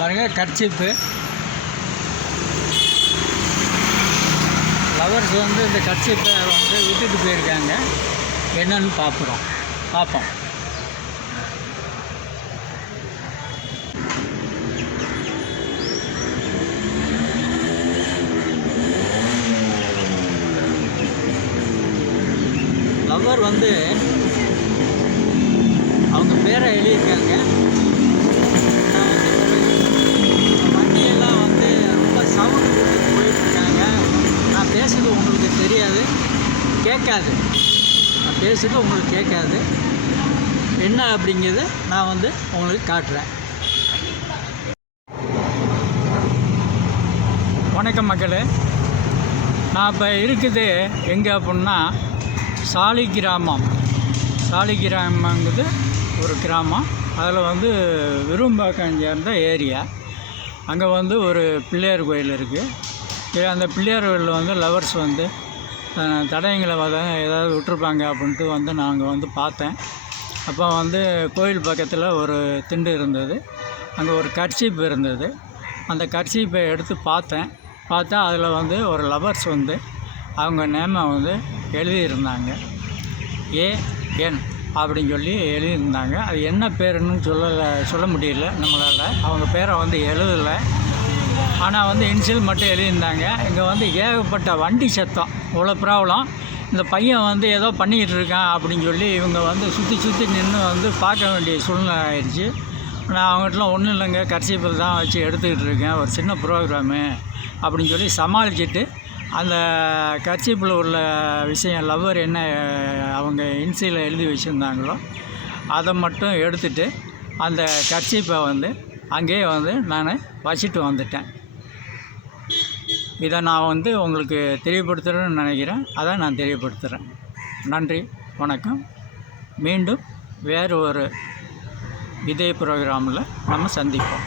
பாருங்கள் kerchief. Lovers வந்து இந்த கர்ச்சிப்பை வந்து விட்டுட்டு போயிருக்காங்க. என்னன்னு பார்க்குறோம் பார்ப்போம் லவர் வந்து அவங்க பேரை எழுதியிருக்காங்க நான் வந்து ஒரு வண்டியெல்லாம் வந்து ரொம்ப சவுண்ட் போட்டு போயிட்டுருக்காங்க நான் பேசுறது உங்களுக்கு கேட்காது. நான் பேசுறது உங்களுக்கு கேட்காது. என்ன அப்படிங்கிறத நான் வந்து உங்களுக்கு காட்டுறேன். வணக்கம் மக்களே. நான் இப்போ இருக்குது எங்கே அப்படின்னா சாலி கிராமம். சாலி கிராமங்கிறது ஒரு கிராமம். அதில் வந்து விரும்பாக்கம் சேர்ந்த ஏரியா. அங்கே வந்து ஒரு பிள்ளையார் கோயில் இருக்குது அந்த பிள்ளையார் கோயிலில் வந்து லவர்ஸ் வந்து தடயங்களை வந்து ஏதாவது விட்டுருப்பாங்க அப்படின்ட்டு வந்து நாங்கள் வந்து பார்த்தேன். அப்போ வந்து கோயில் பக்கத்தில் ஒரு திண்டு இருந்தது. அங்கே ஒரு கர்ச்சீப் இருந்தது. அந்த கர்ச்சீப்பை எடுத்து பார்த்தேன். பார்த்தா அதில் வந்து ஒரு லவர்ஸ் வந்து அவங்க நேமை வந்து எழுதியிருந்தாங்க. ஏ என் அப்படின்னு சொல்லி எழுதியிருந்தாங்க. அது என்ன பேருன்னு சொல்லலை சொல்ல முடியல நம்மளால். அவங்க பேரை வந்து எழுதலை. ஆனால் வந்து இன்சியல் மட்டும் எழுதியிருந்தாங்க. இங்கே வந்து ஏகப்பட்ட வண்டி சத்தம். இவ்வளோ ப்ராப்ளம் இந்த பையன் வந்து ஏதோ பண்ணிக்கிட்டு இருக்கான் அப்படின்னு சொல்லி இவங்க வந்து சுற்றி சுற்றி நின்று வந்து பார்க்க வேண்டிய சூழ்நிலை ஆயிடுச்சு. நான் அவங்ககிட்டலாம் ஒன்றும் இல்லைங்க. கர்சீப்பில் தான் வச்சு எடுத்துக்கிட்டு இருக்கேன். ஒரு சின்ன ப்ரோக்ராமு அப்படின்னு சொல்லி சமாளிச்சுட்டு அந்த கர்ச்சீப்பில் உள்ள விஷயம் லவ்வர் என்ன அவங்க இன்சியில் எழுதி வச்சுருந்தாங்களோ அதை மட்டும் எடுத்துட்டு அந்த கர்ச்சிப்பை வந்து அங்கேயே வந்து நான் வசிட்டு வந்துட்டேன். இதை நான் வந்து உங்களுக்கு தெரியப்படுத்துகிறேன்னு நினைக்கிறேன். அதை நான் தெரியப்படுத்துகிறேன் நன்றி வணக்கம். மீண்டும் வேறு ஒரு இதே ப்ரோக்ராமில் நம்ம சந்திப்போம்.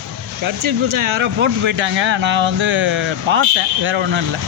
கர்ச்சிப்பு தான் யாரோ போட்டு போயிட்டாங்க. நான் வந்து பார்த்தேன் வேறு ஒன்றும் இல்லை.